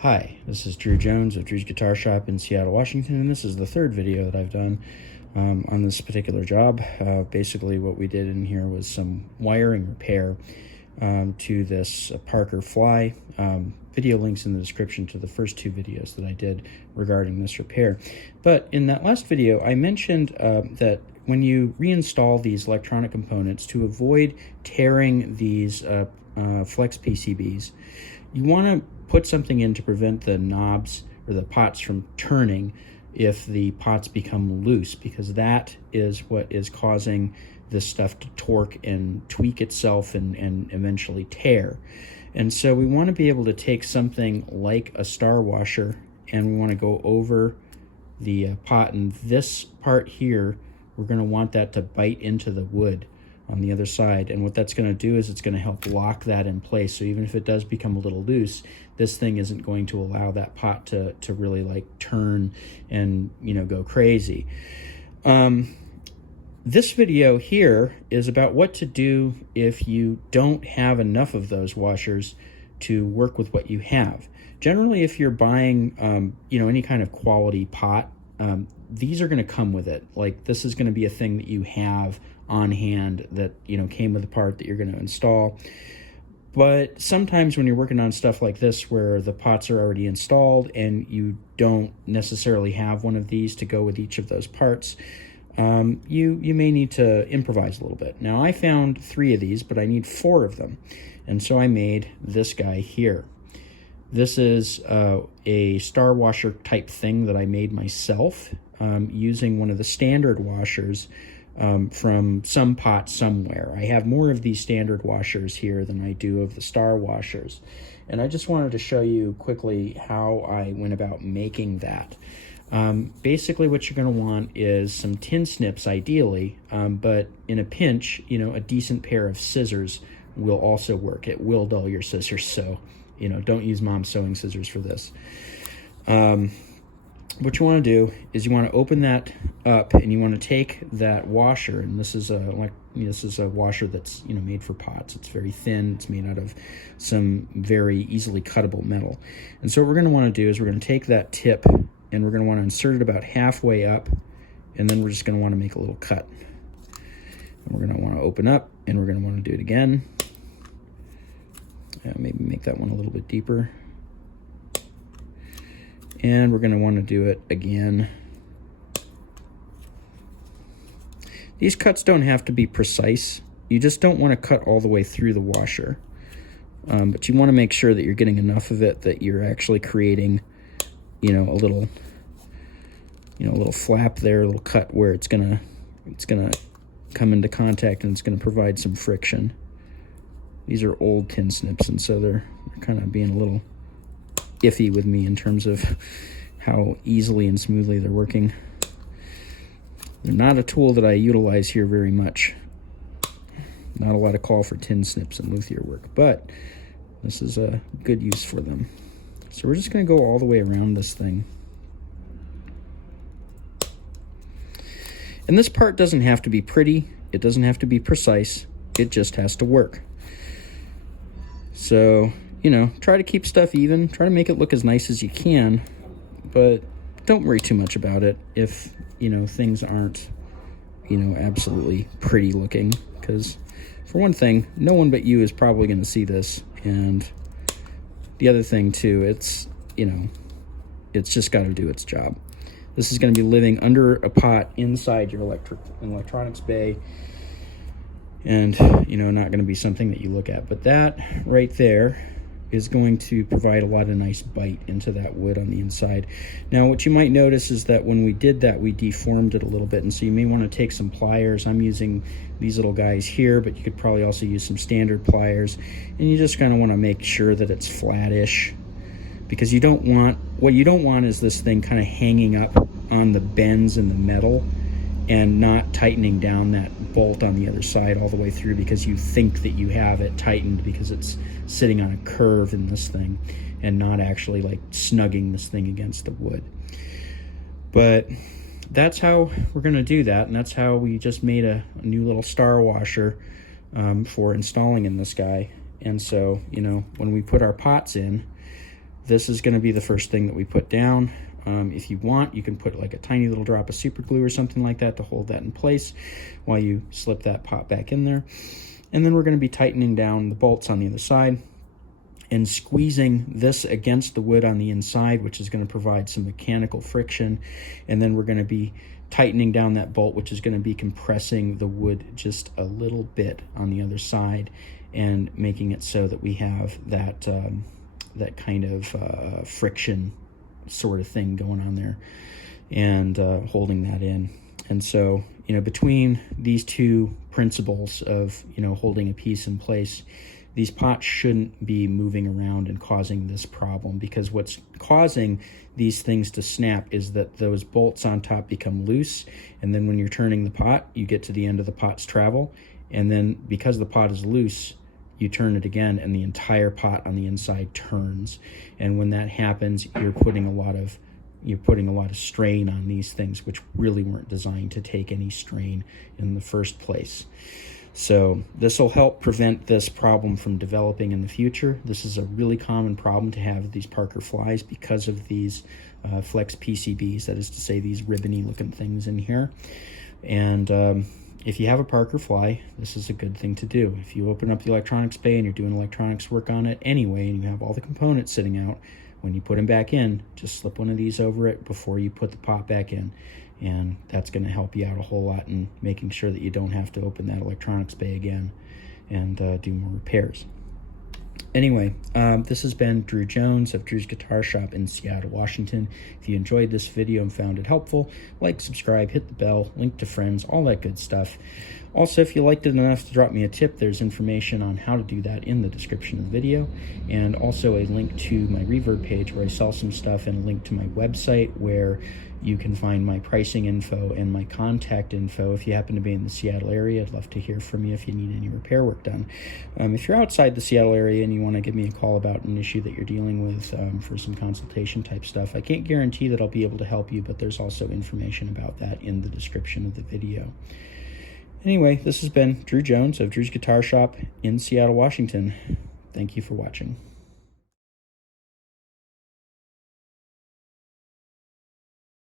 Hi, this is Drew Jones of Drew's Guitar Shop in Seattle, Washington, and this is the third video that I've done on this particular job. Basically what we did in here was some wiring repair to this Parker Fly. Video links in the description to the first two videos that I did regarding this repair. But in that last video, I mentioned that when you reinstall these electronic components, to avoid tearing these flex PCBs, you want to put something in to prevent the knobs or the pots from turning if the pots become loose, because that is what is causing this stuff to torque and tweak itself and eventually tear. And so we want to be able to take something like a star washer and we want to go over the pot, and this part here, we're going to want that to bite into the wood on the other side, and what that's going to do is it's going to help lock that in place. So even if it does become a little loose, this thing isn't going to allow that pot to really like turn and, you know, go crazy. This video here is about what to do if you don't have enough of those washers to work with what you have. Generally, if you're buying you know, any kind of quality pot, these are going to come with it. Like, this is going to be a thing that you have on hand that, you know, came with the part that you're going to install. But sometimes when you're working on stuff like this where the pots are already installed and you don't necessarily have one of these to go with each of those parts, you may need to improvise a little bit. Now, I found 3 of these, but I need 4 of them, and so I made this guy here. This is a star washer type thing that I made myself using one of the standard washers from some pot somewhere. I have more of these standard washers here than I do of the star washers, and I just wanted to show you quickly how I went about making that. Basically what you're going to want is some tin snips ideally, but in a pinch, you know, a decent pair of scissors will also work. It will dull your scissors, so, you know, don't use mom's sewing scissors for this. What you want to do is you want to open that up, and you want to take that washer, and this is a washer that's, you know, made for pots. It's very thin. It's made out of some very easily cuttable metal. And so what we're going to want to do is we're going to take that tip and we're going to want to insert it about halfway up, and then we're just going to want to make a little cut. And we're going to want to open up, and we're going to want to do it again. Maybe make that one a little bit deeper. And we're going to want to do it again. These cuts don't have to be precise. You just don't want to cut all the way through the washer. But you want to make sure that you're getting enough of it that you're actually creating, you know, a little flap there, a little cut where it's gonna come into contact, and it's gonna provide some friction. These are old tin snips, and so they're kind of being a little iffy with me in terms of how easily and smoothly they're working. They're not a tool that I utilize here very much. Not a lot of call for tin snips and luthier work, but this is a good use for them. So we're just going to go all the way around this thing. And this part doesn't have to be pretty. It doesn't have to be precise. It just has to work. So, you know, try to keep stuff even. Try to make it look as nice as you can, but don't worry too much about it if, you know, things aren't, you know, absolutely pretty looking. Because, for one thing, no one but you is probably going to see this, and the other thing too, it's, you know, it's just got to do its job. This is going to be living under a pot inside your electronics bay, and, you know, not going to be something that you look at. But that right there is going to provide a lot of nice bite into that wood on the inside. Now, what you might notice is that when we did that, we deformed it a little bit, and so you may want to take some pliers. I'm using these little guys here, but you could probably also use some standard pliers, and you just kind of want to make sure that it's flattish, because you don't want, what you don't want is this thing kind of hanging up on the bends in the metal and not tightening down that bolt on the other side all the way through, because you think that you have it tightened because it's sitting on a curve in this thing and not actually like snugging this thing against the wood. But that's how we're going to do that, and that's how we just made a new little star washer for installing in this guy. And so, you know, when we put our pots in, this is going to be the first thing that we put down. If you want, you can put like a tiny little drop of super glue or something like that to hold that in place while you slip that pot back in there. And then we're going to be tightening down the bolts on the other side and squeezing this against the wood on the inside, which is going to provide some mechanical friction. And then we're going to be tightening down that bolt, which is going to be compressing the wood just a little bit on the other side and making it so that we have that that kind of friction sort of thing going on there, and holding that in. And so, you know, between these two principles of, you know, holding a piece in place, these pots shouldn't be moving around and causing this problem, because what's causing these things to snap is that those bolts on top become loose, and then when you're turning the pot, you get to the end of the pot's travel, and then because the pot is loose, you turn it again and the entire pot on the inside turns. And when that happens, you're putting a lot of strain on these things, which really weren't designed to take any strain in the first place. So this will help prevent this problem from developing in the future. This is a really common problem to have with these Parker flies because of these flex PCBs, that is to say these ribbony looking things in here. And if you have a Parker fly, this is a good thing to do. If you open up the electronics bay and you're doing electronics work on it anyway, and you have all the components sitting out, when you put them back in, just slip one of these over it before you put the pot back in. And that's going to help you out a whole lot in making sure that you don't have to open that electronics bay again and do more repairs. Anyway, this has been Drew Jones of Drew's Guitar Shop in Seattle, Washington. If you enjoyed this video and found it helpful, like, subscribe, hit the bell, link to friends, all that good stuff. Also, if you liked it enough to drop me a tip, there's information on how to do that in the description of the video, and also a link to my Reverb page where I sell some stuff, and a link to my website where you can find my pricing info and my contact info. If you happen to be in the Seattle area, I'd love to hear from you if you need any repair work done. If you're outside the Seattle area and you want to give me a call about an issue that you're dealing with for some consultation type stuff, I can't guarantee that I'll be able to help you, but there's also information about that in the description of the video. Anyway, this has been Drew Jones of Drew's Guitar Shop in Seattle, Washington. Thank you for watching.